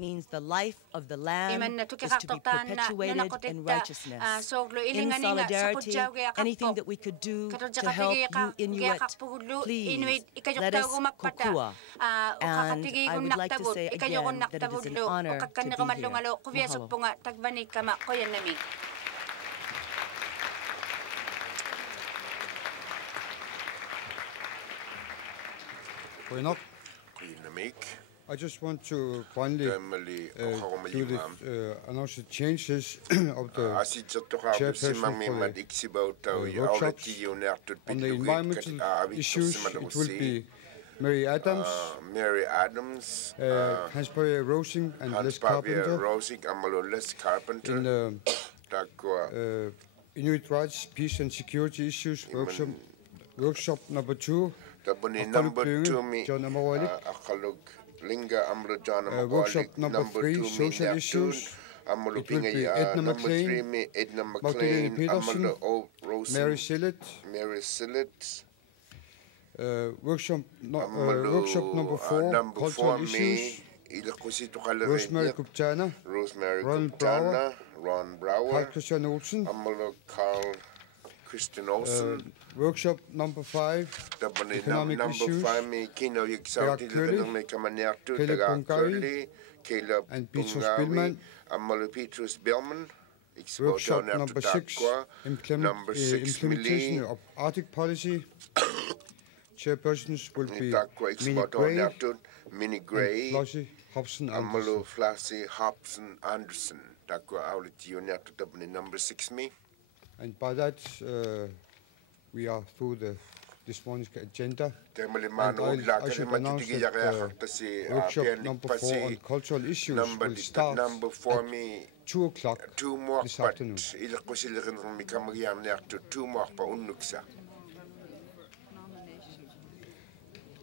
means the life of the land is to be perpetuated in righteousness. In solidarity, anything that we could do to help you Inuit, please let us kokua. And I would like to say again that it is an honor to be here. Mahalo. Inuk. I just want to finally do this, announce the changes of the chairperson for the workshops. On the environmental issues, it will be Mary Adams, Hans-Papier Rosing, and Les Carpenter. In the Inuit rights, peace and security issues workshop number 2. Workshop number 3, social issues. It will be Edna McLean, Magdalene Peterson, Mary Sillett. Workshop number 4, cultural issues. Rosemary Kupchana, Ron Brower, Carl Christian Olsen. Workshop number 5, economic issues. Caleb Bongari and Petrus Billman. Workshop number 6, implementation of Arctic policy. Chairpersons will be Minnie Gray and Flossie Hobson Anderson. Number 6 me. And by that, we are through this morning's agenda. And I should announce that workshop number 4 on cultural issues will start at 2 o'clock this afternoon.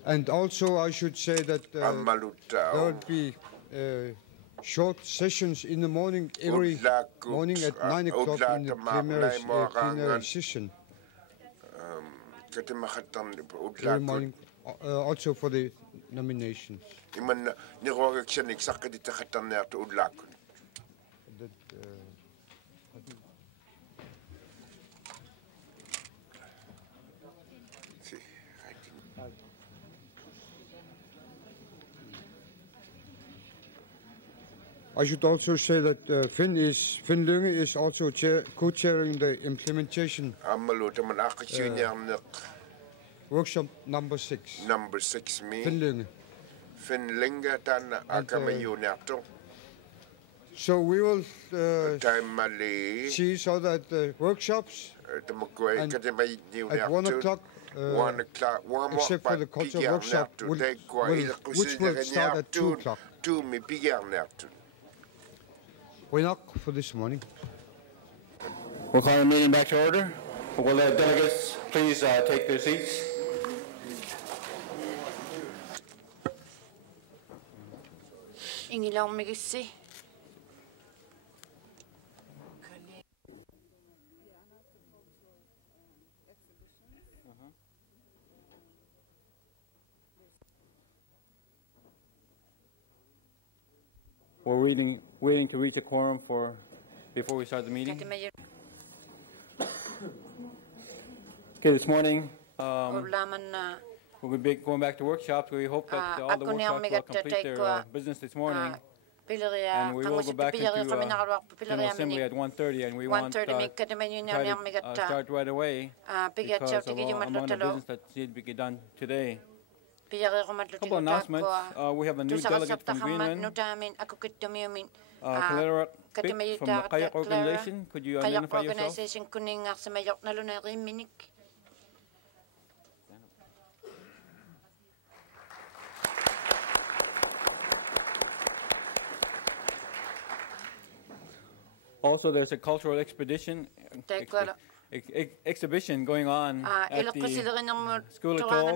And also, I should say that there will be short sessions in the morning, every morning at 9 o'clock in the plenary session. Every morning, also for the nominations. I should also say that Finn Lunge is also co-chairing the implementation workshop number 6. Number 6 me. Finn Lunge. So we will see so that the workshops and at 1 o'clock. Except for the cultural workshop, which will start at 2 o'clock. We're not for this morning. We'll call the meeting back to order. Will the delegates please take their seats? We're waiting to reach a quorum before we start the meeting. Okay, this morning we'll be going back to workshops. We hope that all the workshops will complete their business this morning. And we will go back into General Assembly at 1:30, and we want to start right away because of the amount of business that needs to be done today. A couple of announcements. We have a new delegate from Greenland, Kalera Pick from the Kayak Organization. Could you identify yourself? Also, there's a cultural exhibition going on at the school at all.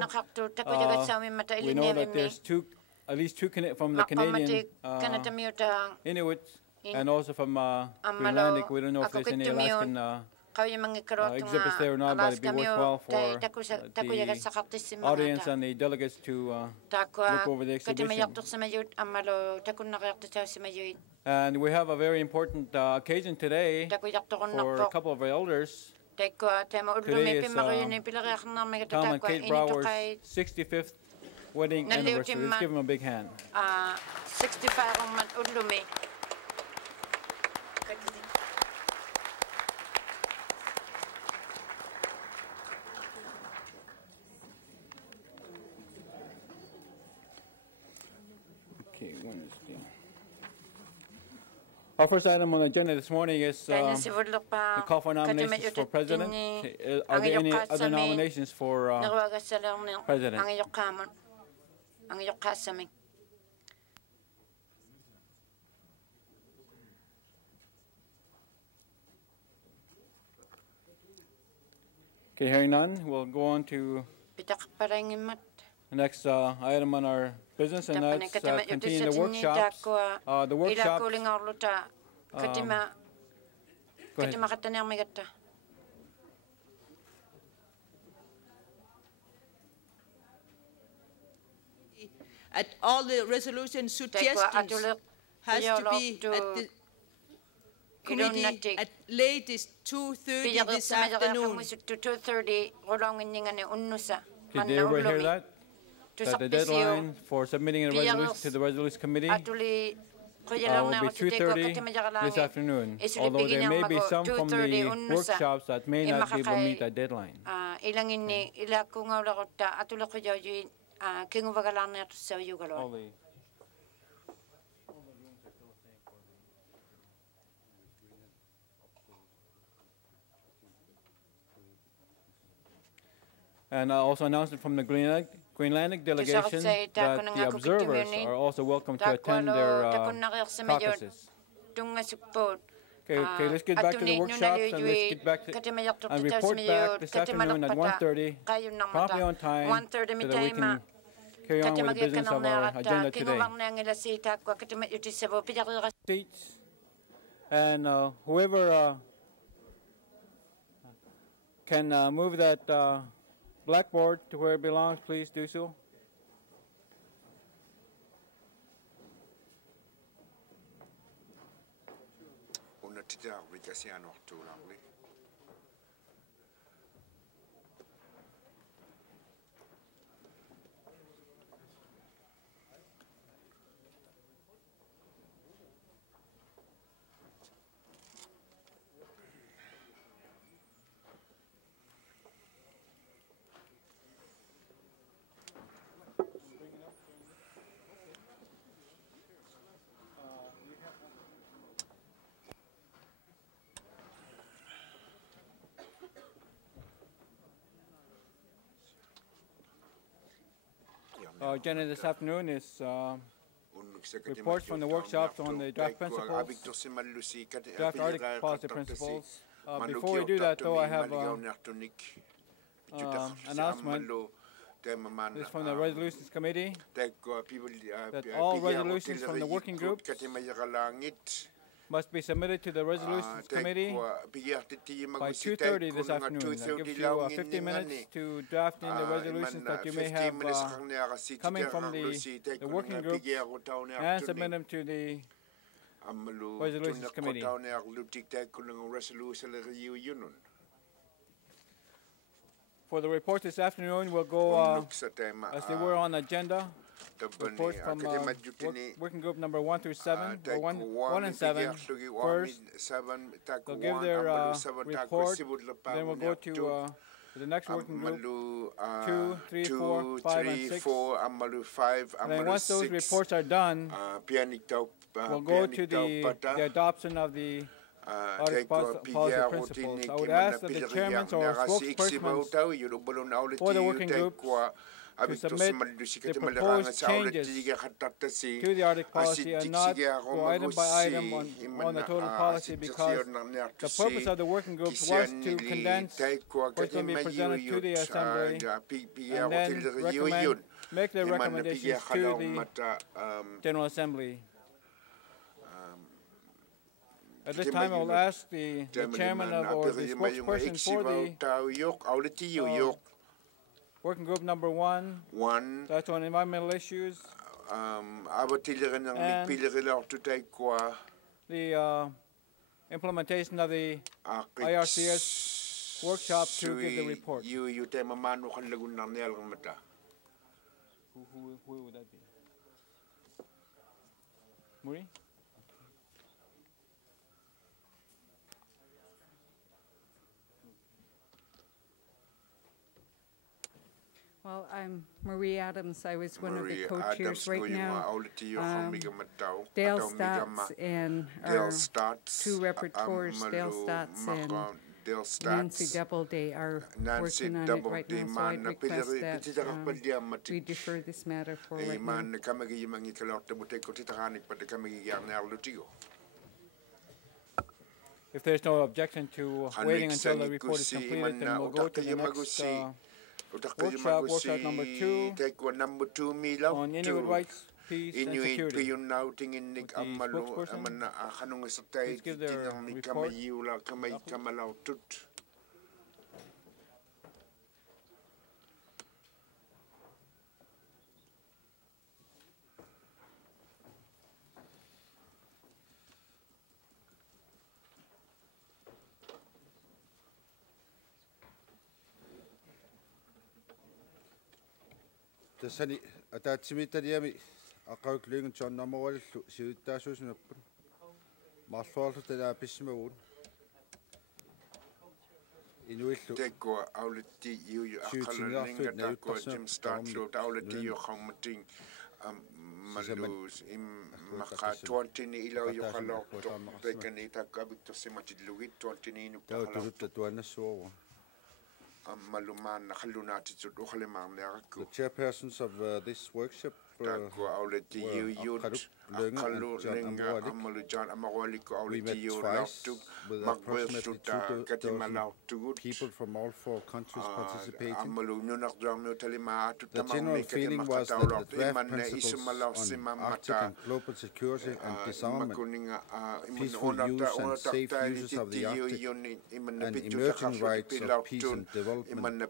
We know that there's at least two from the Canadian Inuit and also from Greenlandic. We don't know if there's any Alaskan exhibits there now, but it'd be worthwhile for the audience and the delegates to look over the exhibition. And we have a very important occasion today for a couple of our elders. Today is Tom and Kate Brower's 65th wedding anniversary. Let's give them a big hand. 65 Okay, when is the... Our first item on the agenda this morning is the call for nominations for president. Are there any other nominations for president? Okay, hearing none, we'll go on to the next item on our business, and that's continuing the workshops. The workshops. Go ahead. At all the resolution suggestions has to be at the committee at latest 2:30 this afternoon. Did everybody hear that? That the deadline for submitting a resolution to the resolution committee will be 2:30 this afternoon, although there may be some from the workshops that may not be able to meet that deadline. And also announcement from the Greenlandic delegation that the observers are also welcome to attend their caucuses. Okay, let's get back to the workshops, and let's get back to and report back this afternoon at 1:30, promptly on time, so that we can carry on with the business of our agenda today. Seats, and whoever can move that blackboard to where it belongs, please do so. Our agenda this afternoon is reports from the workshops on the draft principles, draft article policy principles. Before we do that, though, I have announcement. This is from the Resolutions Committee, that all resolutions from the working groups must be submitted to the Resolutions Committee by 2:30 this afternoon. That gives you 15 minutes to draft in the resolutions that you may have coming from the working groups and submit them to the Resolutions Committee. For the report this afternoon, we'll go as they were on the agenda. Reports from working group number 1 through 7, or 1 and 7 first. They'll give their report, then we'll go to the next working group, 2, 3, 4, 5, and 6. And then once those reports are done, we'll go to the adoption of the article policy principles. I would ask that the chairmen or spokespersons for the working group to submit the proposed changes to the article policy and not go item by item on the total policy, because the purpose of the working groups was to condense what's going to be presented to the Assembly and then make their recommendations to the General Assembly. At this time, I will ask the chairman or the spokesperson for the working group number 1, that's on environmental issues, and the implementation of the IRCS workshop to give the report. Who would that be? Marie? Well, I'm Marie Adams. I was one of the co-chairs right now. Dale Stotts and our two rapporteurs, Dale Stotts and Nancy Doubleday, are working on it right now. So I'd request that we defer this matter for right now. If there's no objection to waiting until the report is completed, then we'll go to the next workshop number 2 on Inuit rights, peace, and security. Would the spokesperson please give their report? Tasani atatsimitaliami aqaukliingun tornarmawallu siuittaasuusunappun marluarlu talaapissimaguun inuillu tekua aulitti iuju aqallinga takua Jim Startlut aulitti iuqarmating malluus immaqa tuantini ilaujuqalortu pekani takkaavittorsimatillugit tuantini inukkaaqalortu tuannassuuruga. The chairpersons of this workshop we met twice with approximately 2,000 people from all 4 countries participating. The general feeling was that the draft principles on Arctic and global security and disarmament, peaceful use and safe uses of the Arctic, and emerging rights of peace and development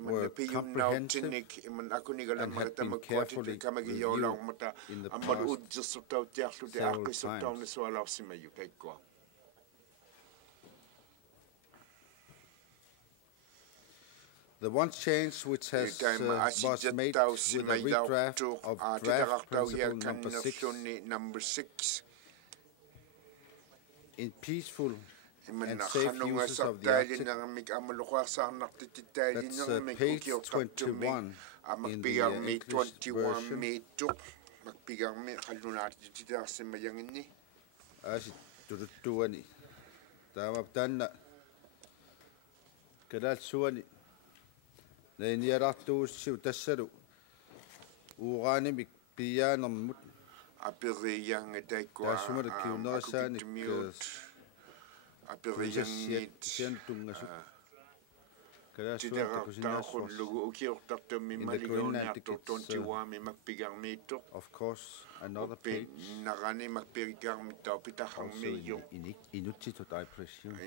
were comprehensive and had been carefully reviewed in the past several times. The one change which was made with a redraft of draft principle number 6 in peaceful and safe uses of the Arctic. That's page 21 in the English version. Asitutuani taamaptanna kalalsuani nainiarartuussiu tassalu uuraanimik piyaanermut taassumalak kiunnerisaanik siantungasuk of course another page also in Inuktitut, I presume.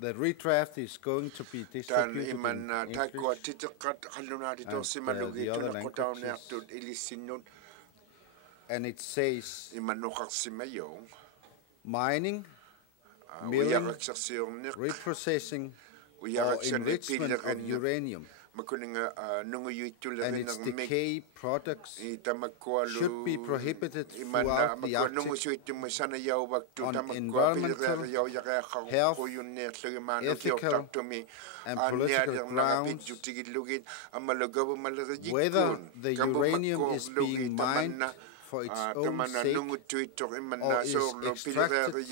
The redraft is going to be distributed in English and the other languages. And it says mining, milling, reprocessing, or enrichment of uranium and its decay products should be prohibited throughout the Arctic on environmental, health, ethical, and political grounds, whether the uranium is being mined for its own sake or is extracted in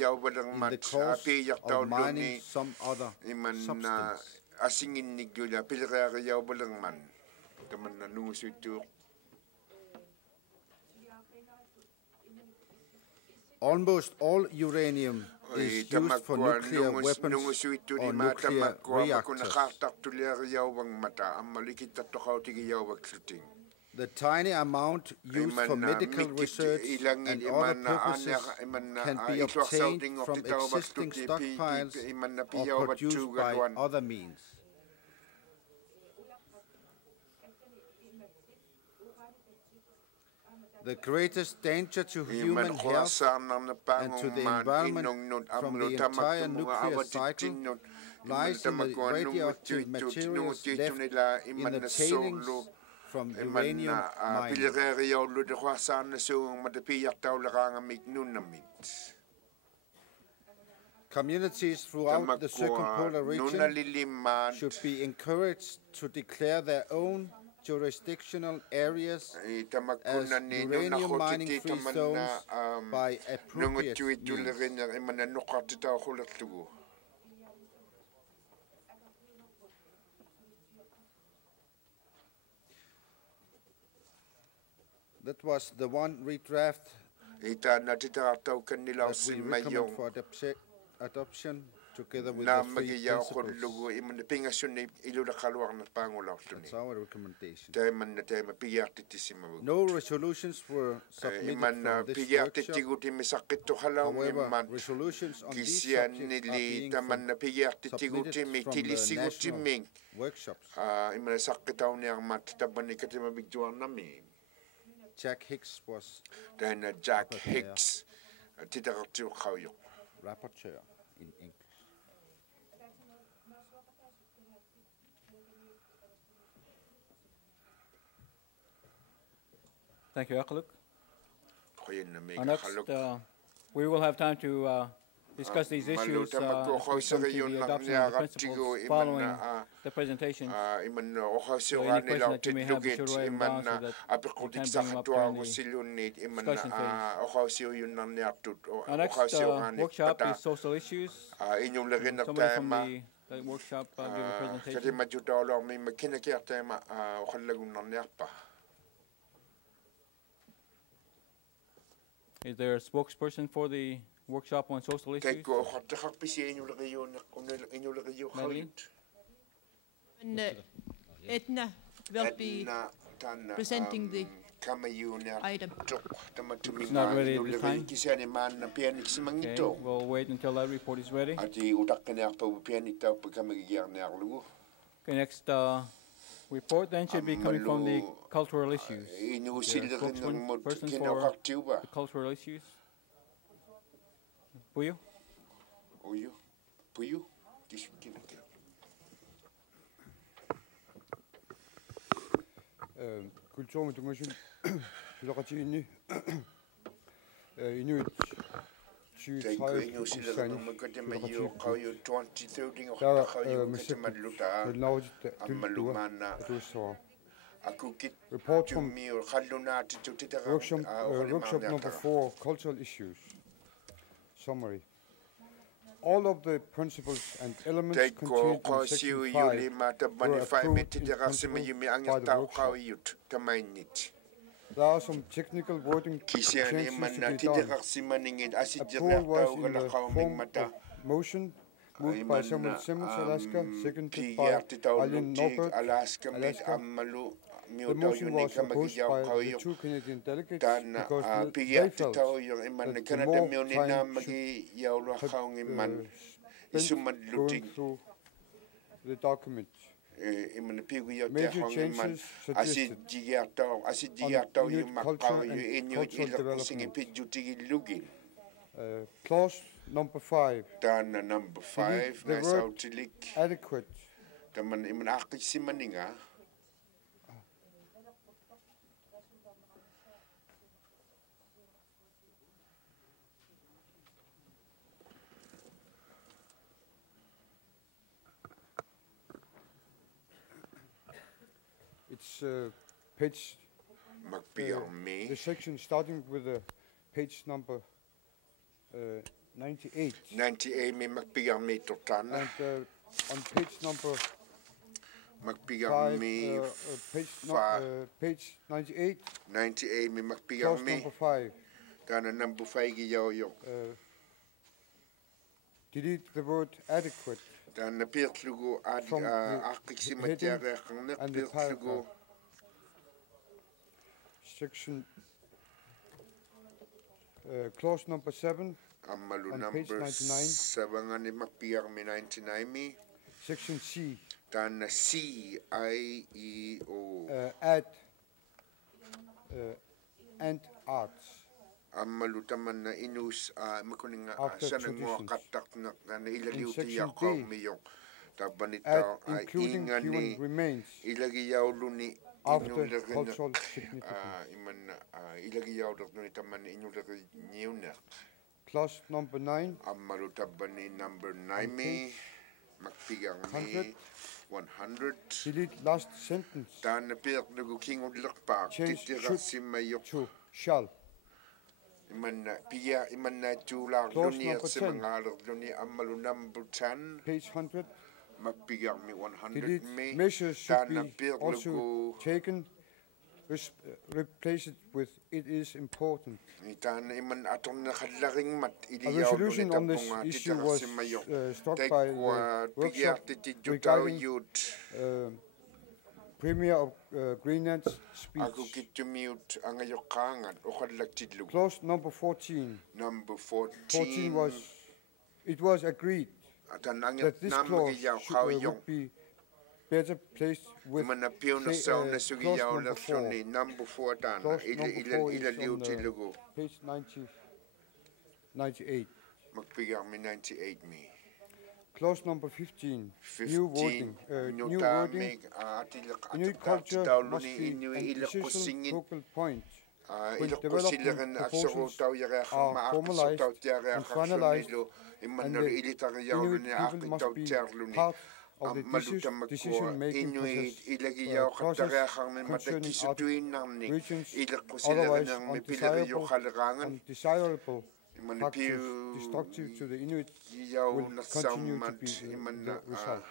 the course of mining some other substance. Asingin nigula pilreaga yaubalangman taman nungusuitu Almost all uranium is used for nuclear weapons or nuclear reactors. The tiny amount used for medical research and other purposes can be obtained from existing stockpiles or produced by other means. The greatest danger to human health and to the environment from the entire nuclear cycle lies in the radioactive materials left in the tailings from uranium mining. Communities throughout the circumpolar region should be encouraged to declare their own jurisdictional areas as uranium mining-free zones by appropriate means. That was the one redraft that we recommend for adoption together with the three principles. That's our recommendation. No resolutions were submitted for this workshop. However, resolutions on these subjects are being submitted from the national workshops. Jack Hicks was rapporteur in English. Thank you, Akaluk. Next, we will have time to discuss these issues as we come to the adoption of the principles following the presentation. So any questions that you may have, be sure to write them down so that we can bring them up during the discussion phase. Our next workshop is social issues. Somebody from the workshop give a presentation. Is there a spokesperson for the workshop on social issues? Edna will be presenting the item. It's not ready at this time. Okay, we'll wait until that report is ready. Okay, next report then should be coming from the cultural issues. Person for the cultural issues. Puyo? Puyo? Kulturmedungasul sulaqati inni Inuk 2030 report from workshop number 4, cultural issues. Summary. All of the principles and elements contained in Section 5 were approved in principle by the workshop. There are some technical wording changes to be done. Approval was in the form of motion, moved by Samuel Simmons, Alaska, seconded by Alien Norbert, Alaska. The motion was opposed by the 2 Canadian delegates because they felt that the more time should spent going through the document. Major changes suggested on Inuit culture and cultural development. Clause number 5. The word adequate. It's page, the section starting with page number 98. And on page number 5, page 98, clause number 5. Tana number 5 yo. Delete the word adequate. Tana pirtlugo pirtlugo. Section clause number 7 on page 99. 7 ani mapiar mi 99 Section C. Tana C I E O. Add and arts. Amalu taman na inus makuninga After sana mo katak na ilaliuti ya Section D. miyo tabanita including human remains ilagi yaulu ni after cultural significance. Ilagi yaulu ni taman inulagi niuna. Clause number 9. Amalu tabani number 9 mi makpigang mi 100. Delete last sentence. Dan piak nugu king udlakpak titira simayok to shall. Iman tula luni at simangalok luni amalu number 10. Page 100. Magpigang mi 100 Delete mi. measures should be also taken. Replace it with it is important. A resolution on this issue was struck by the workshop regarding Premier of Greenland's speech. Clause number 14. Number 14. 14 was agreed that this clause would be better placed with clause number 4. Clause number 4 is on page 98. Clause number 15. New wording. Inuit culture must be an essential focal point when development proposals are formalized and finalized, and the Inuit people must be part of the decision-making process concerning regions, otherwise undesirable factors destructive to the Inuit will continue to be the result.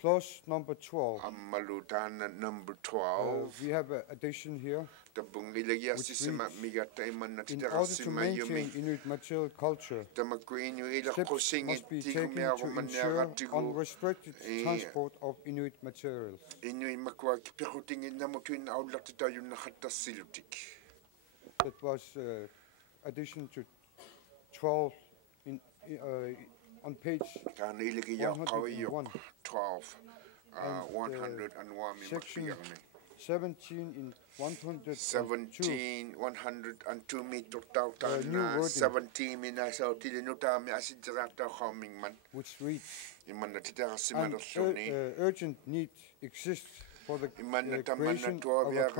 Clause number 12. Number 12. We have an addition here. Which reads, in order to maintain Inuit material culture, steps must be taken to ensure unrestricted transport of Inuit materials. That was addition to 12 on page 101. 12. 101. Section 17 in 102. 17, 102 meter tautan 17 minasa tilinuta mi asidrata homing man. Which reads, an urgent need exists for the creation of a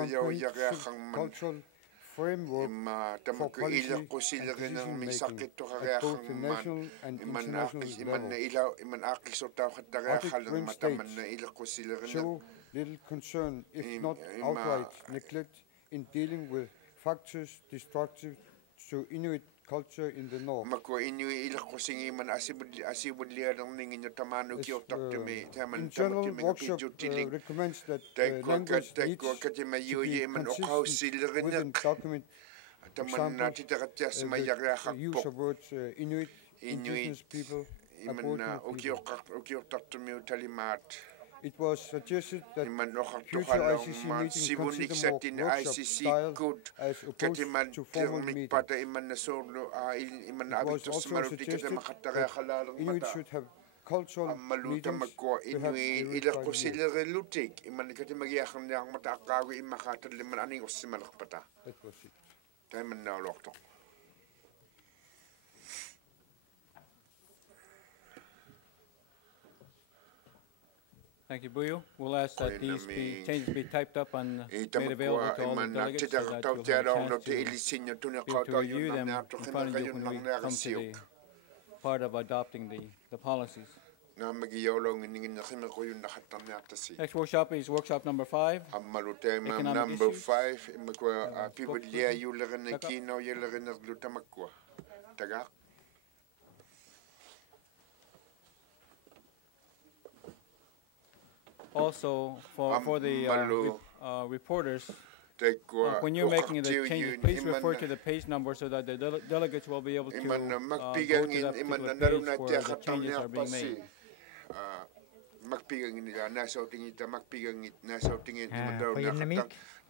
comprehensive cultural framework for policy and decision-making at both the national and international level. Arctic Rim states show little concern, if not outright neglect, in dealing with factors destructive to Inuit culture in the north. In general, workshop recommends that language needs to be consistent within document. Example, the use of words Inuit, indigenous people, Aboriginal people. It was suggested that future ICC meetings consider more workshop style as opposed to formal meetings. It was also suggested that Inuit should have cultural meetings, perhaps every 5 years. That was it. Thank you, Buyo. We'll ask that these changes be typed up and made available to all the delegates so that you'll have a chance to review them in front of you when we come to the part of adopting the policies. Next workshop is workshop number 5. Economic issues. Also, for the reporters, when you're making the changes, please refer to the page number so that the delegates will be able to go to that particular page where the changes are being made.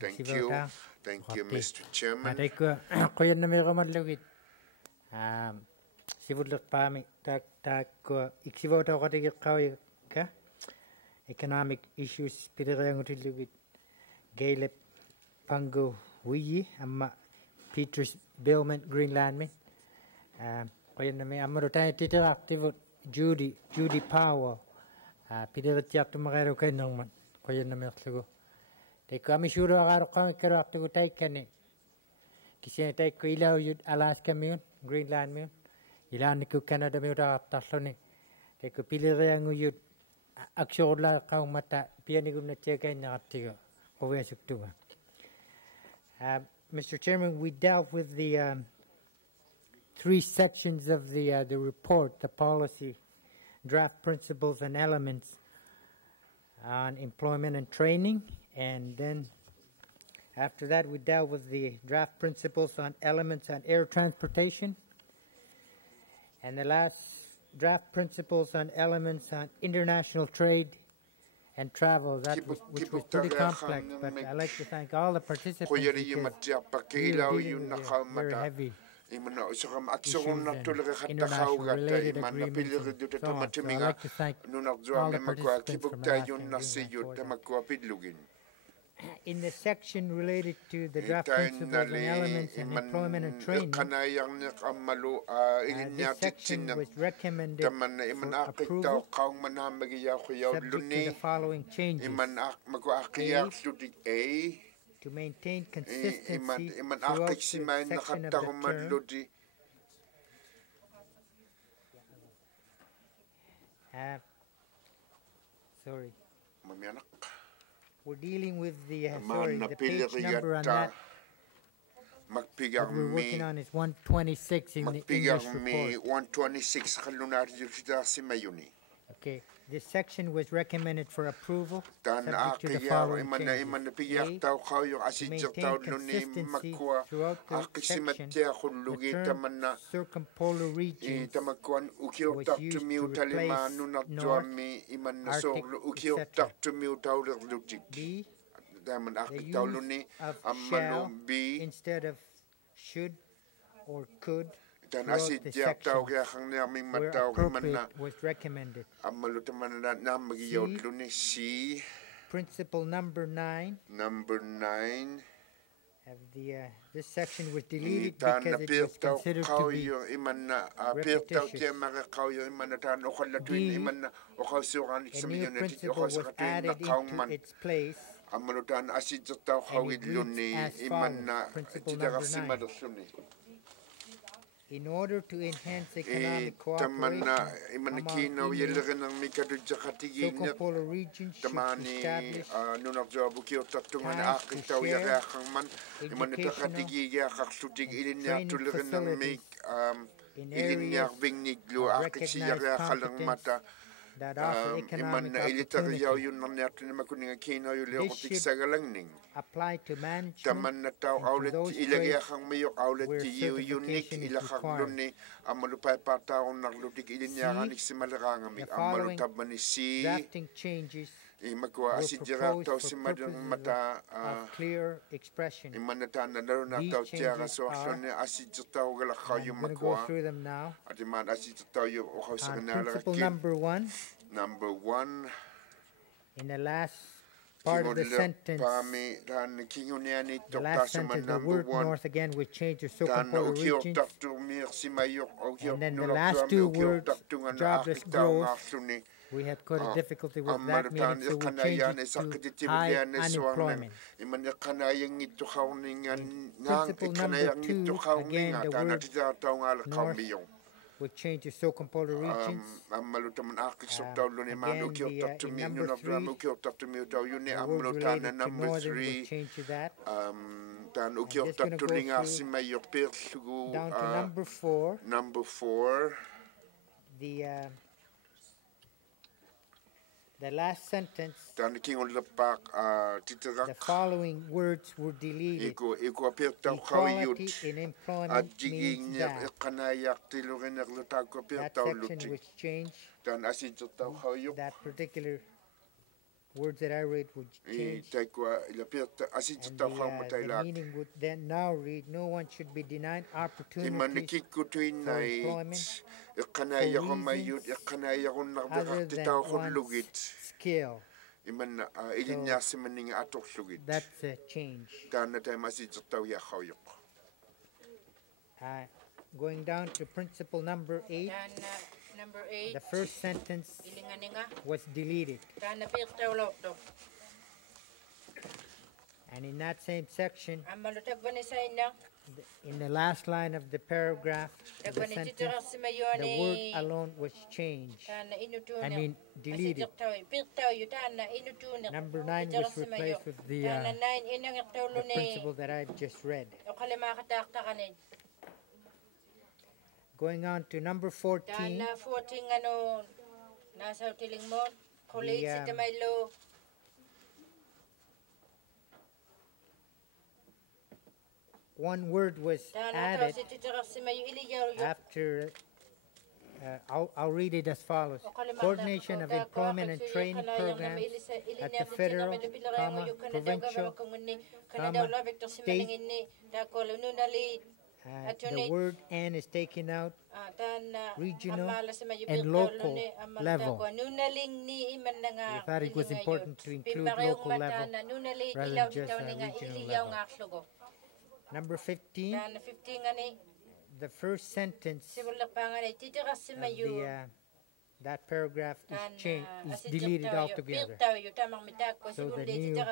Thank you. Thank you, Mr. Chairman. Economic issues Galep Pango Wiji Amma Peters Billman Greenland me active Judy Powell Peter Tiatumaro Kenongman Koyanamexago. They come sure to take any Kisian take Ila Alaska Mune, Greenland Mune, Ilaniku Canada Muta Tasloni. They could Pilerangu you Axola Kaumata Pianiguna Cheka Natigo. Mr. Chairman, we dealt with the 3 sections of the report, the policy, draft principles and elements on employment and training, and then after that we dealt with the draft principles on elements on air transportation, and the last draft principles on elements on international trade and travel, which was pretty complex, but I'd like to thank all the participants because we were dealing with very heavy issues and international related agreements and so on. So I'd like to thank all the participants from Alaska. In the section related to the draft principles and elements and employment and training, this section was recommended for approval subject to the following changes. A, to maintain consistency throughout the section of the term. Sorry. We're dealing with the page number on that. What we're working on is 126 in the English report. 126. Okay. This section was recommended for approval subject to the following changes. A, maintain consistency throughout the section. The term circumpolar regions was used to replace North, Arctic, etc. B, the use of shall instead of should or could throughout the section where appropriate was recommended. C, principle number 9. Number 9. This section was deleted because it was considered to be repetitious. D, a new principle was added into its place, and it reads as follows. Principle number 9. In order to enhance economic cooperation among circumpolar regions should establish ties to share educational and training facilities in areas of recognized competence that offer economic opportunity. This should apply to management and to those places where certification is required. C, the following drafting changes were proposed for purposes of clear expression. These changes are, I'm going to go through them now. On principle number 1, in the last part of the sentence, the last sentence, the word north again was changed to circumpolar regions, and then the last 2 words, jobless growth, we had quite a difficulty with that meaning, so we changed it to high unemployment. In principle number 2, again, the word north was changed to circumpolar regions. Again, in number 3, the word related to northern was changed to that. I'm just going to go through down to number 4. the last sentence, the following words were deleted. Equality in employment means that. That section was changed. That particular words that I read would change. And the meaning would then now read, no one should be denied opportunities for employment for reasons other than one's skill. So that's a change. Going down to principle number 8. Number 8. The first sentence was deleted. And in that same section, in the last line of the paragraph, the sentence, the word alone was changed. I mean, deleted. Number 9 was replaced with the principle that I've just read. Going on to number 14. One word was added after, I'll read it as follows. Coordination of employment and training programs at the federal, provincial, state. The word "and" is taken out, regional and local level. We thought it was important to include local level rather than just regional level. Number 15, the first sentence of that paragraph is changed, is deleted altogether. So the new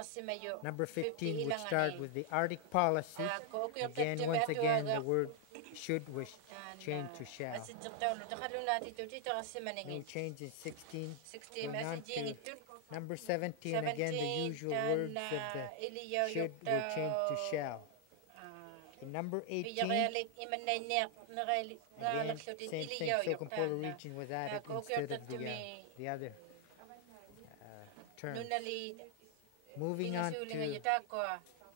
number 15 would start with the Arctic policy. Again, once again, the word "should" was changed to "shall." No change in 16. Going on to number 17, again, the usual words of the "should" were changed to "shall." In number 18, again, same thing, Socampolo region was added instead of the other terms. Moving on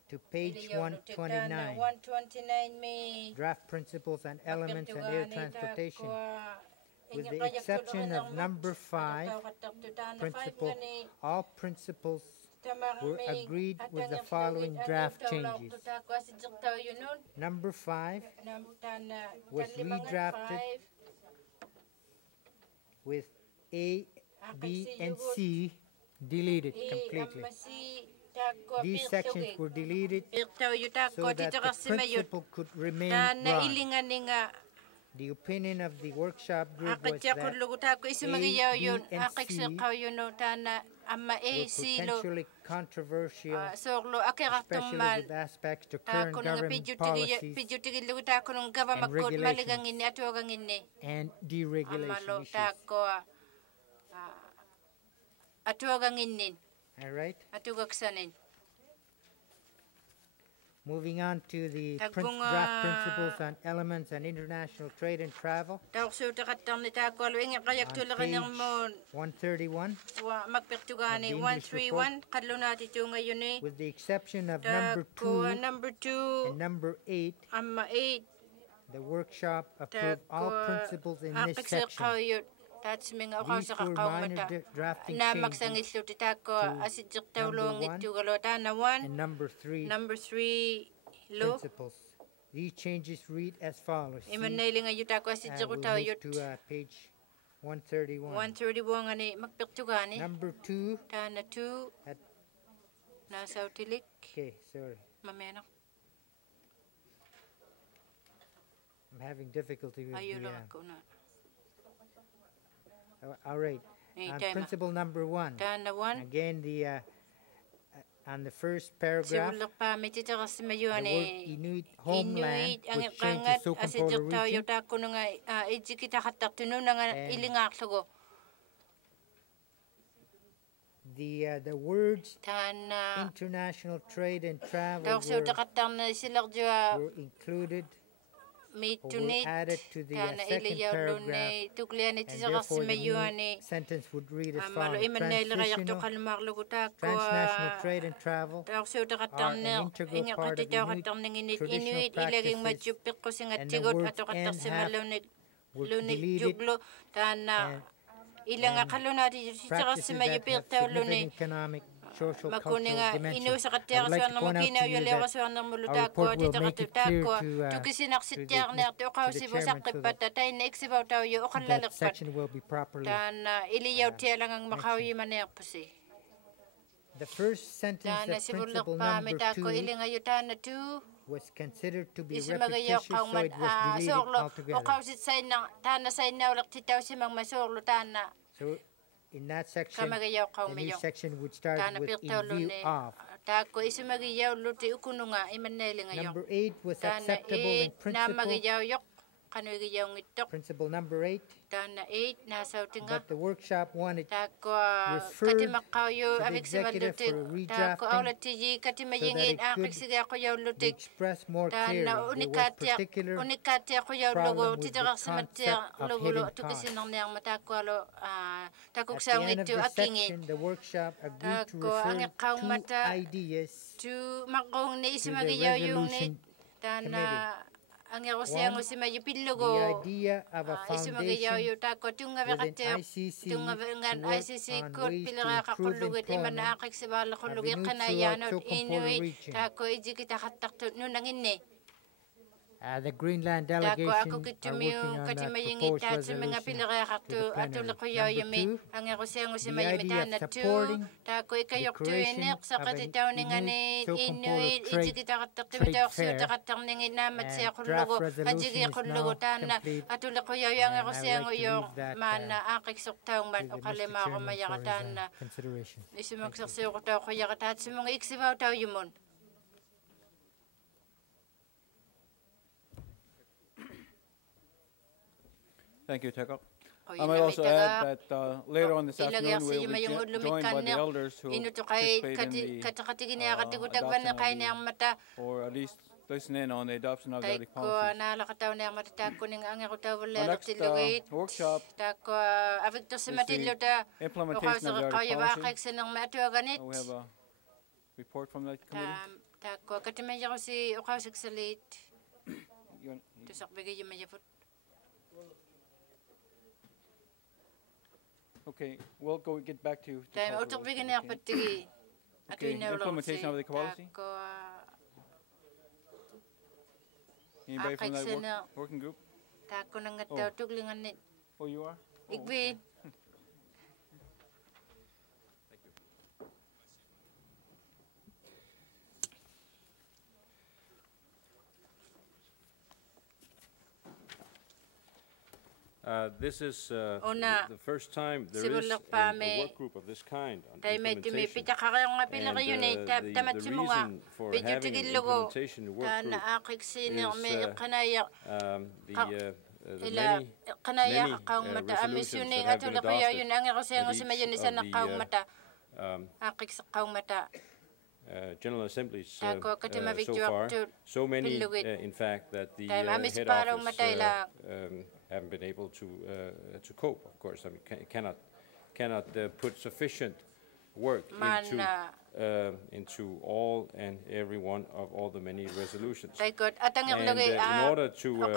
to page 129, draft principles and elements and air transportation. With the exception of number 5, principle, all principles were agreed with the following draft changes. Number 5 was redrafted with A, B, and C deleted completely. These sections were deleted so that the principle could remain broad. The opinion of the workshop group was that A, B, and C were potentially controversial, especially with aspects to current government policies and regulations and deregulation issues. All right? Moving on to the draft principles on elements and international trade and travel. On page 131, with the exception of number 2 and number 8, the workshop approved all principles in this section. These were minor drafting changes to number 1 and number 3 principles. These changes read as follows. We'll move to page 131. Number 2 had... Okay, sorry. I'm having difficulty with the... all right. Principle number 1. Again, on the first paragraph, the word Inuit homeland was changed to Socampolo region. The words international trade and travel were included add it to the second paragraph, and therefore the new sentence would read as follows. Transnational trade and travel are an integral part of Inuit traditional practices, and the words "and" half were deleted, and practices that have significant economic, social, cultural dimensions. I would like to point out to you that our report will make it clear to the chairman so that section will be properly The first sentence of principle number 2 was considered to be repetitious, so it was deleted altogether. So in that section, the new section would start with "in view of." Number 8 was acceptable in principle. Principle number 8. But the workshop wanted referred to the executive for redrafting so that it could be expressed more clearly. There was particular problem with the concept of hidden costs. At the end of the section, the workshop agreed to refer two ideas to the resolution committee. One, the idea of a foundation with an ICC to work on ways to improve employment of Inuit throughout Chocomporo region. The Greenland delegation are working on that proposed resolution to the plenary. Number 2, the idea of supporting the creation of an Inuit Chocomporo trade fair. Draft resolution is now complete, and I would like to leave that to Mr. Chairman for his consideration. Thank you, Teko. I might also add that later on this afternoon we will be joined by the elders who participate in the adoption or at least listen in on the adoption of the early policies. Our next workshop is the implementation of the early policy. We have a report from that committee. Okay, we'll get back to implementation of the policy. Anybody from that working group? Oh, you are? Oh. This is the first time there is a work group of this kind on implementation. And the reason for having an implementation work group is the many resolutions that have been adopted at each of the General Assemblies so far. So many, in fact, that the head office haven't been able to cope. Of course, I mean, cannot put sufficient work into all and every one of all the many resolutions. And in order to help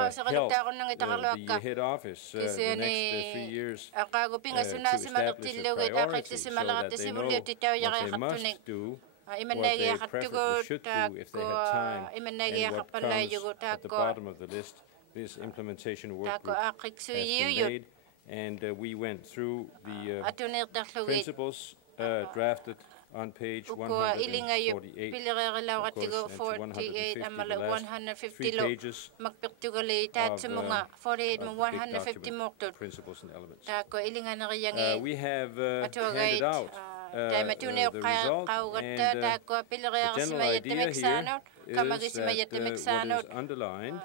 the head office the next 3 years to establish a priority so that they know what they must do, what they preferably should do if they have time, and what comes at the bottom of the list. This implementation work group has been made, and we went through the principles drafted on page 148, of course, and 150 pages of big document, principles and elements. We have handed out the result, and the general idea here is that what is underlined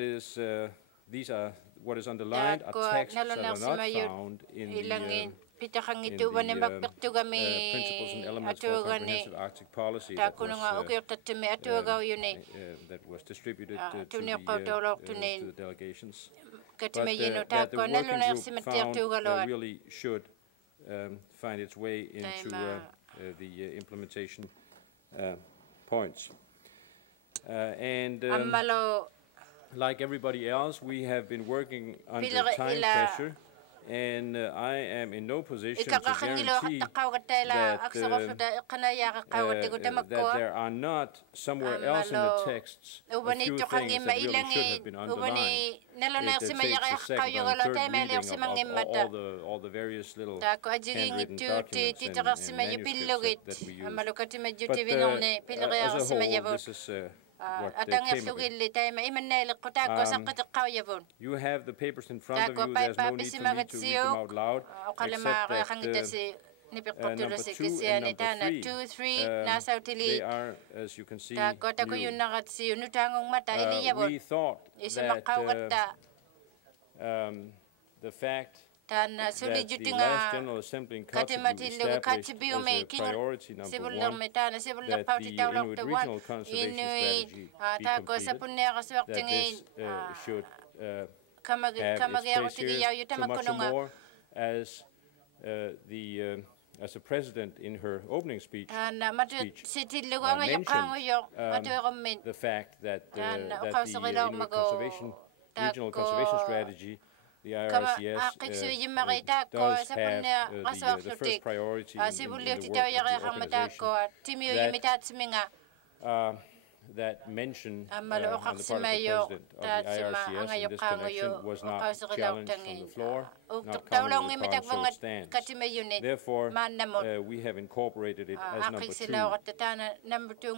is new. These are what is underlined are texts that are not found in the in the principles and elements for comprehensive Arctic policy that was distributed to the delegations. But that the working group found really should find its way into the implementation points. And like everybody else, we have been working under time pressure, and I am in no position to guarantee that there are not somewhere else in the texts a few things that really should have been underlined. It takes a second and third reading of all the various little handwritten documents and manuscripts that we use. But as a whole, this is what came of it. You have the papers in front of you. There's no need for me to read them out loud, except that number 2 and number 3, they are, as you can see, new. We thought that the fact that the last General Assembly in Kotzebue established as a priority number 1 that the Inuit Regional Conservation Strategy be completed, that this should have its place here, so much more as as the President in her opening speech mentioned the fact that the Inuit Regional Conservation Strategy, the IRCS, does have the first priority in the work of the organization. That mention on the part of the President of the IRCS in this connection was not challenged from the floor, not commented upon, so it stands. Therefore, we have incorporated it as number 2.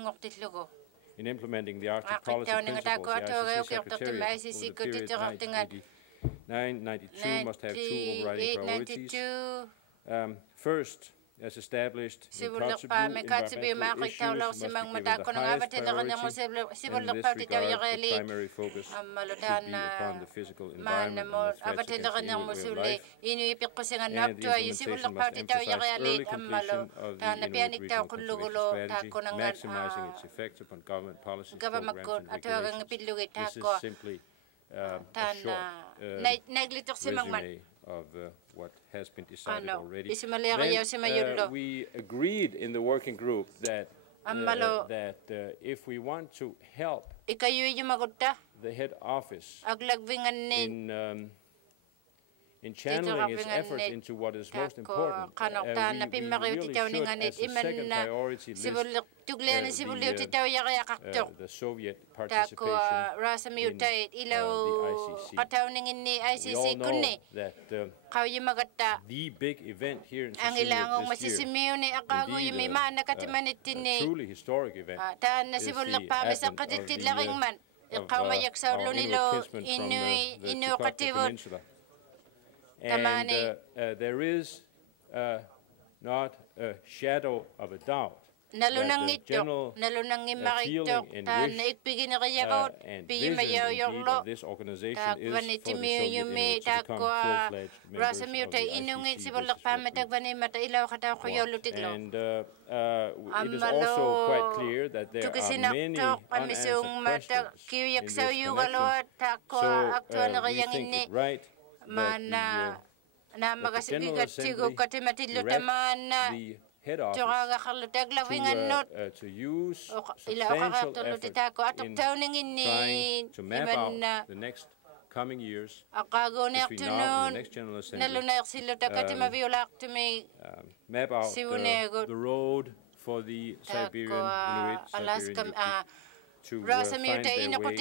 In implementing the Arctic policy principles, the ICC Secretariat over the period 1989-92 must have 2 overriding priorities. First, as established in Kotzebue, environmental issues must be given the highest priority. In this regard, the primary focus should be upon the physical environment and the threats against the Inuit way of life. And the implementation must emphasize early completion of the Inuit Regional Conservation Strategy, maximizing its effects upon government policies, programs, and regulations. This is simply a short resume of what has been decided already. Then, we agreed in the working group that if we want to help the head office in channeling its efforts into what is most important, we really should, as a second priority, list the Soviet participation in the ICC. We all know that the big event here in Sicily this year, indeed a truly historic event, is the advent of our Inuit kinsmen from the Chukotka Peninsula. And there is not a shadow of a doubt that the general feeling and wish and vision of this organization is for the Soviet Inuits to become full-fledged members of the ICC. And it is also quite clear that there are many unanswered questions in this connection. So we think it right that the General Assembly directs the head office to use substantial effort in trying to map out the next coming years, between now and the next General Assembly, map out the road for the Siberian Inuit, Siberian Yupik, to find their way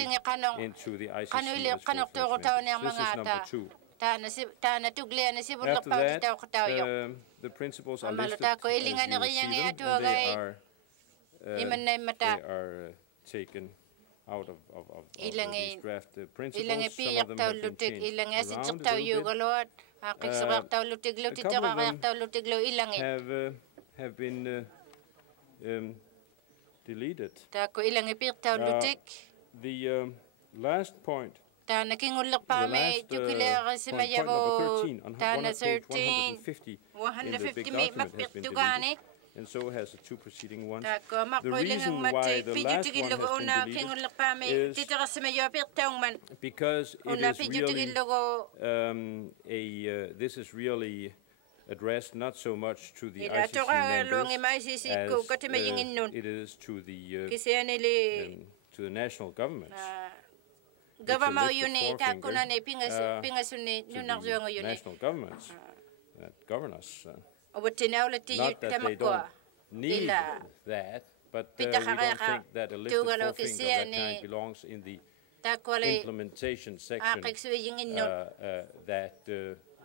into the ICC as full-fledged members. This is number 2. After that, the principles are listed as you see them, and they are taken out of these draft principles. Some of them have been changed around a little bit. A couple of them have been deleted. The last point Tana kingullerpaami tukileerisimayavu tana 13 150 mapirtugaani. And so has the two preceding ones. The reason why the last one has been deleted is because it is really this is really addressed not so much to the ICC members as it is to the national governments. National governments that govern us. Not that they don't need that, but we don't think that a lifted forefinger of that kind belongs in the implementation section. That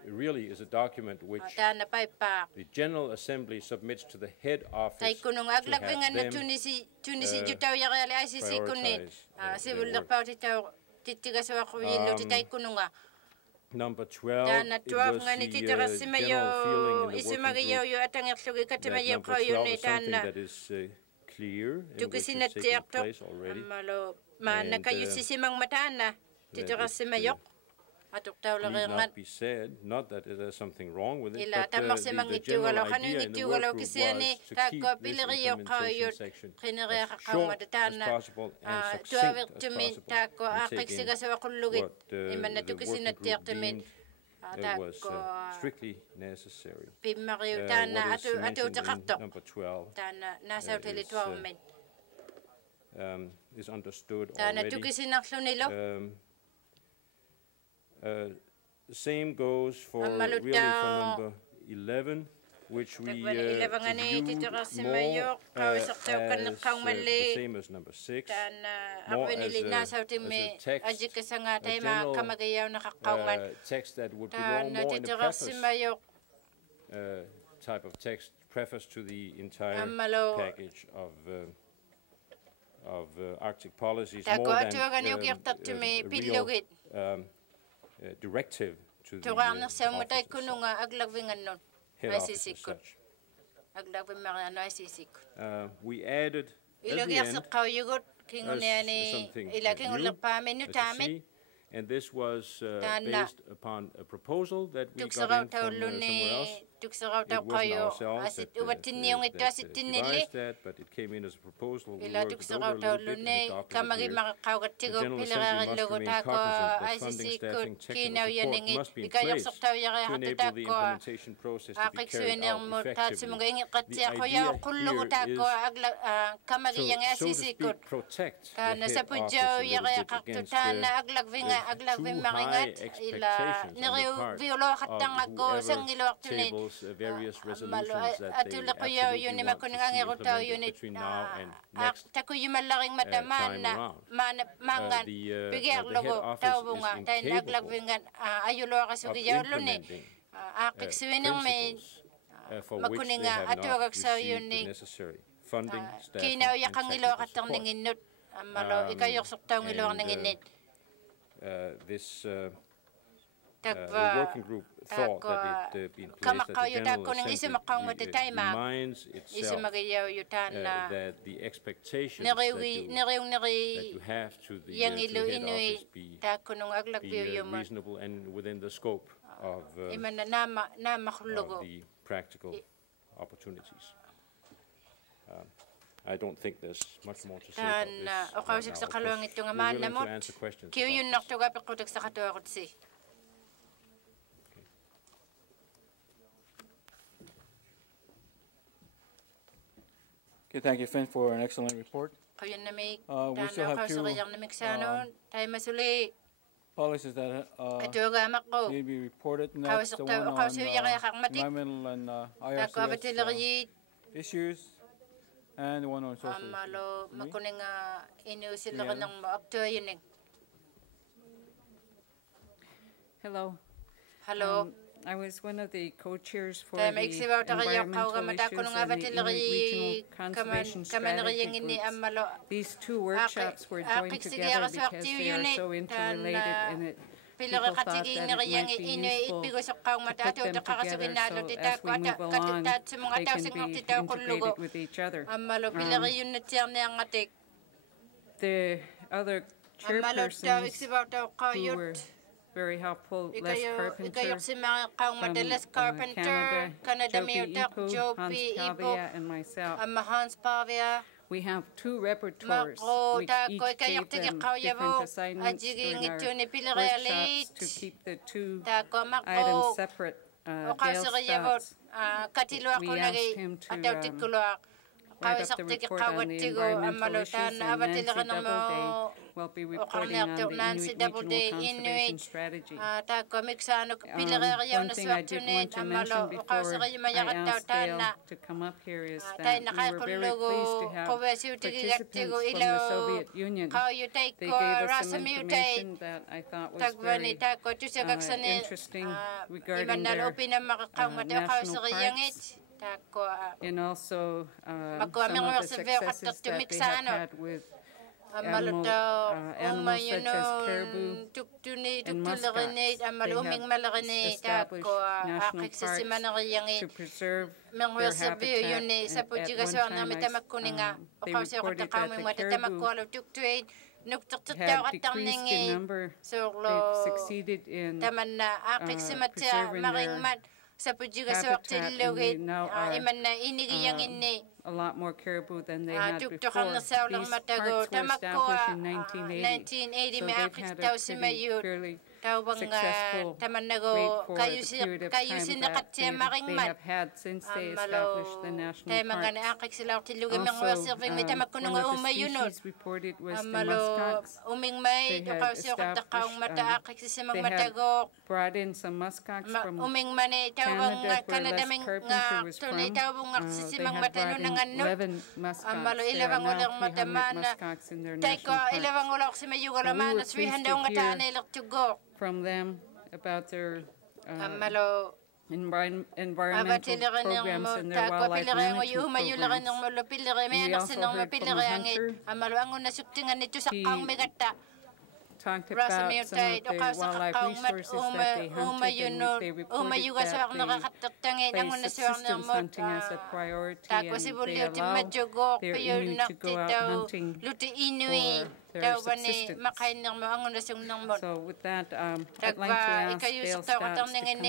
really is a document which the General Assembly submits to the head office to have them prioritize. Number 12, it was the general feeling in the working group that number 12 is something that is clear and which has taken place already. And need not be said, not that there's something wrong with it, but the general idea in the work group was to keep this implementation section as short as possible and succinct as possible, and taking what the working group deemed was strictly necessary. What is mentioned in number 12 is understood already. The same goes for really for number 11, which we view more as the same as number 6, more as a text, a general text that would belong more in the preface type of text, preface to the entire package of Arctic policies, more than a real directive to the head office as such. We added at the end something new, as you see, and this was based upon a proposal that we got in from somewhere else. It wasn't ourselves that devised that, but it came in as a proposal. We worked it over a little bit and adopted it here. The General Assembly must remain cognizant that funding, staffing, technical support must be in place to enable the implementation process to be carried out effectively. The idea here is to, so to speak, protect the head office a little bit against too high expectations on the part of whoever tables various resolutions that they absolutely want to see implemented between now and next time around. The head office is incapable of implementing principles for which they have not received the necessary funding, staffing, and this the working group thought that it be in place that the General Assembly reminds itself that the expectations that you have to the head office be reasonable and within the scope of the practical opportunities. I don't think there's much more to say about this. We're willing to answer questions. Okay, thank you, Finn, for an excellent report. We still have two policies that need to be reported next, the one on environmental and IRCS issues, and the one on social issues. Hello. Hello. I was one of the co-chairs for the environmental issues and the Inuk Regional Conservation Strategy groups. These two workshops were joined together because they are so interrelated, and people thought that it might be useful to put them together so as we move along, they can be integrated with each other. The other chairpersons who were very helpful. Les Carpenter from Canada, Joby Ipo, Hans Pavia, and myself. We have 2 repertoires, which each gave them different assignments during our workshops to keep the 2 items separate. Dale Stotts, we asked him to write up the report on the environmental issues, and Nancy Doubleday will be reporting on the Inuit Regional Conservation Strategy. One thing I did want to mention before I asked Dale to come up here is that we were very pleased to have participants from the Soviet Union. They gave us some information that I thought was very interesting regarding their national parks, and also some of the successes that they have had with animals such as caribou and muskox. They have established national parks to preserve their habitat. At one time, they reported that the caribou had decreased in number. They've succeeded in preserving their habitat, and they now are a lot more caribou than they had before. These parks were established in 1980, so they've had a pretty fairly successful rate for the period of time that they have had since they established the national parks. Also, one of the species reported was the muskox. They had brought in some muskox from Canada, where Les Carpenter was from. They had brought in 11 muskox. There are now 300 muskox in their national parks. We were pleased to hear from them about their environmental programs and their wildlife management programs. We also heard from a hunter. He talked about some of the wildlife resources that they hunted, and they reported that they place subsistence hunting as a priority, and they allow their Inuit to go out hunting for their subsistence. So with that, I'd like to ask Dale Stotts to come up here and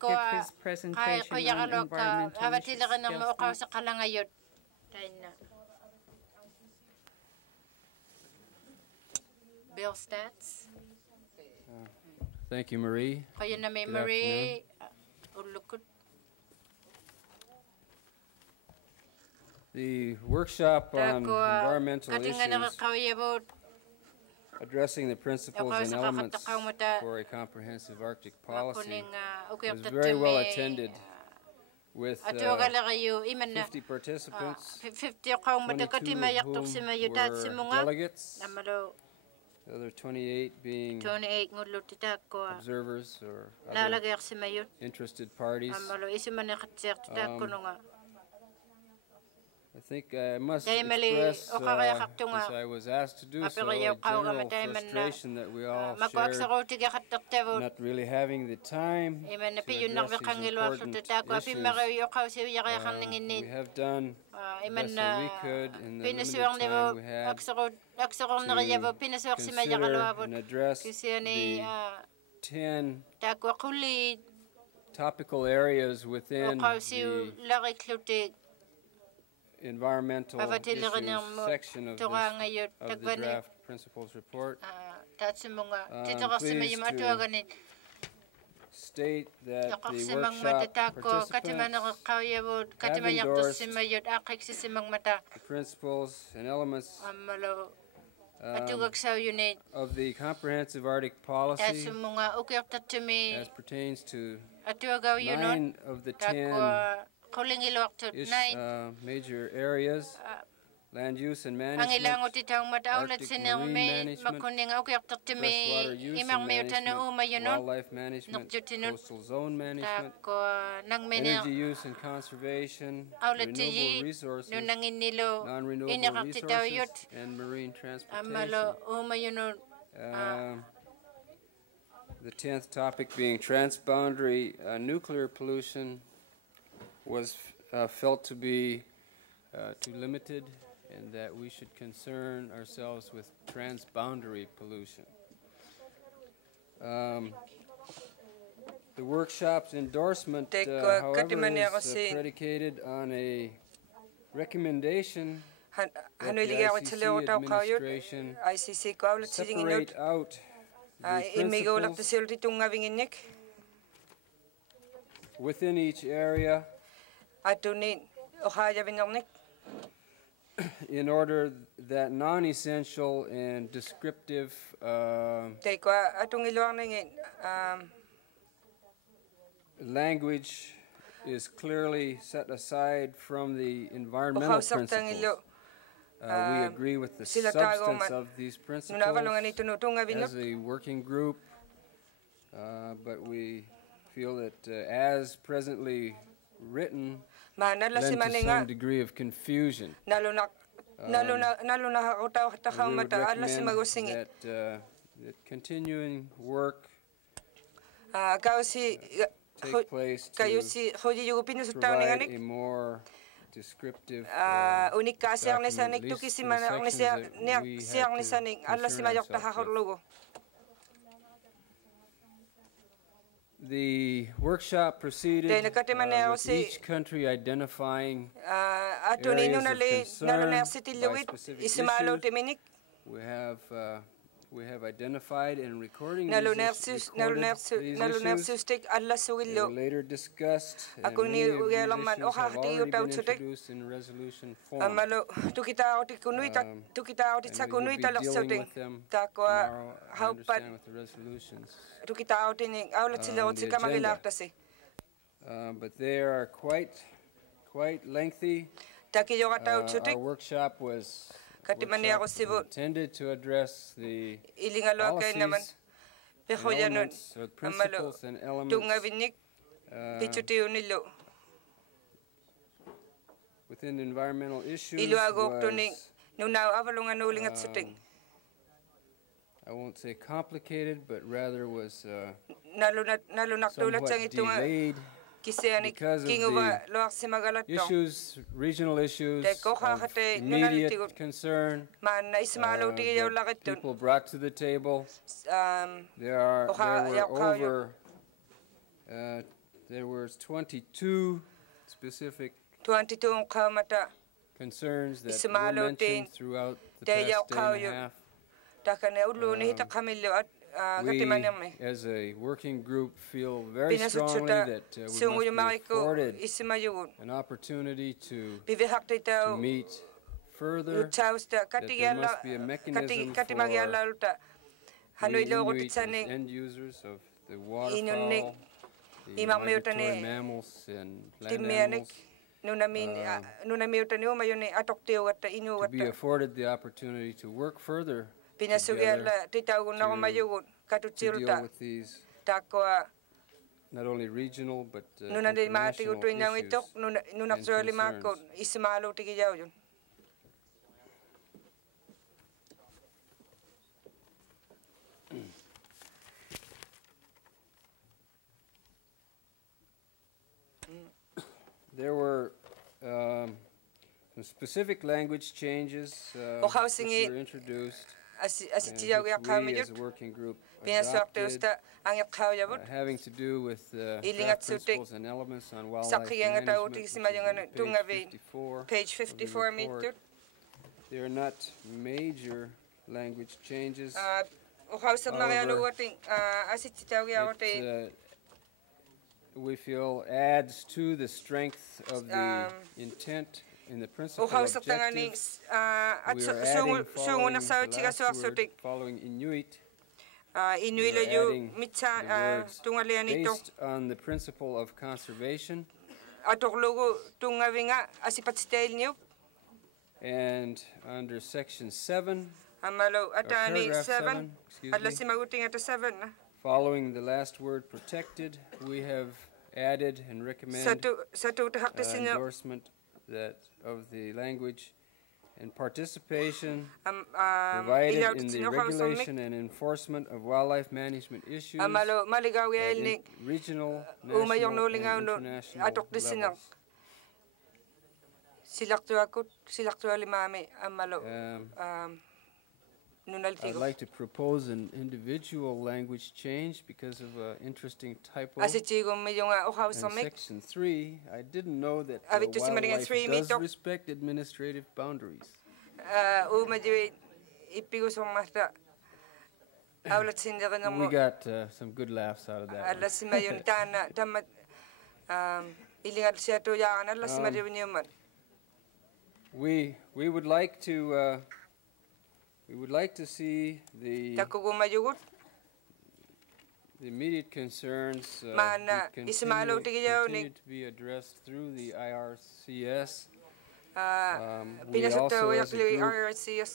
give his presentation on environmental issues. Bill Stotts. Thank you, Marie. Good afternoon. The workshop on environmental issues, addressing the principles and elements for a comprehensive Arctic policy, was very well attended with 50 participants, 22 of whom were delegates, the other 28 being observers or other interested parties. I think I must express, since I was asked to do so, a general frustration that we all shared, not really having the time to address these important issues. We have done the best that we could in the limited time we had to consider and address the 10 topical areas within the environmental issues section of the draft principles report. Pleased to state that the workshop participants have endorsed the principles and elements of the comprehensive Arctic policy as pertains to 9 of the 10 major areas: land use and management, Arctic marine management, freshwater use and management, wildlife management, coastal zone management, energy use and conservation, renewable resources, non-renewable resources, and marine transportation. The 10th topic being transboundary nuclear pollution was felt to be too limited and that we should concern ourselves with transboundary pollution. The workshop's endorsement, however, is predicated on a recommendation that the ICC administration separate out the principles within each area in order that non-essential and descriptive language is clearly set aside from the environmental principles. We agree with the substance of these principles as a working group, but we feel that as presently written, lend to some degree of confusion. We would recommend that continuing work take place to provide a more descriptive document, at least in the sections that we have to concern ourselves with. The workshop proceeded with each country identifying areas of concern by specific issues. We have identified and recorded these issues. They were later discussed, and many of these issues have already been introduced in resolution form. And we will be dealing with them tomorrow, I understand, with the resolutions on the agenda. But they are quite lengthy. Our workshop was intended to address the policies, elements, or principles and elements within environmental issues I won't say complicated, but rather was somewhat delayed because of the issues, regional issues of immediate concern that people brought to the table. There were 22 specific concerns that were mentioned throughout the past day and a half. We, as a working group, feel very strongly that we must be afforded an opportunity to meet further, that there must be a mechanism for the Inuit as end users of the waterfowl, the migratory mammals and land animals, to be afforded the opportunity to work further together to deal with these not only regional but international issues and concerns. There were some specific language changes which were introduced. And we as a working group adopted, having to do with draft principles and elements on wildlife management, page 54 of the report. They are not major language changes. However, it, we feel adds to the strength of the intent in the principal objectives. We are adding following the last word, following Inuit, we are adding the words based on the principle of conservation. And under section 7, paragraph 7, following the last word protected, we have added and recommend endorsement that of the language and participation provided in the regulation and enforcement of wildlife management issues at regional, national, and international levels. I'd like to propose an individual language change because of an interesting typo. In Section 3, I didn't know that wildlife does respect administrative boundaries. We got some good laughs out of that one. We would like to see the immediate concerns continue to be addressed through the IRCS. We also, as a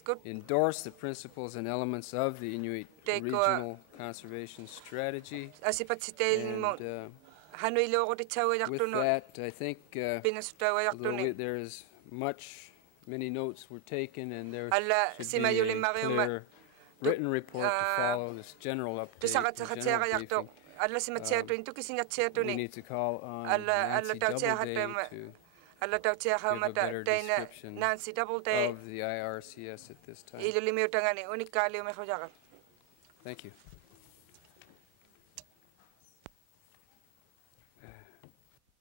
group, endorse the principles and elements of the Inuit Regional Conservation Strategy. And with that, I think although there's many notes were taken, and there should be a clear written report to follow this general update, general briefing. We need to call on Nancy Doubleday to give a better description of the IRCS at this time. Thank you.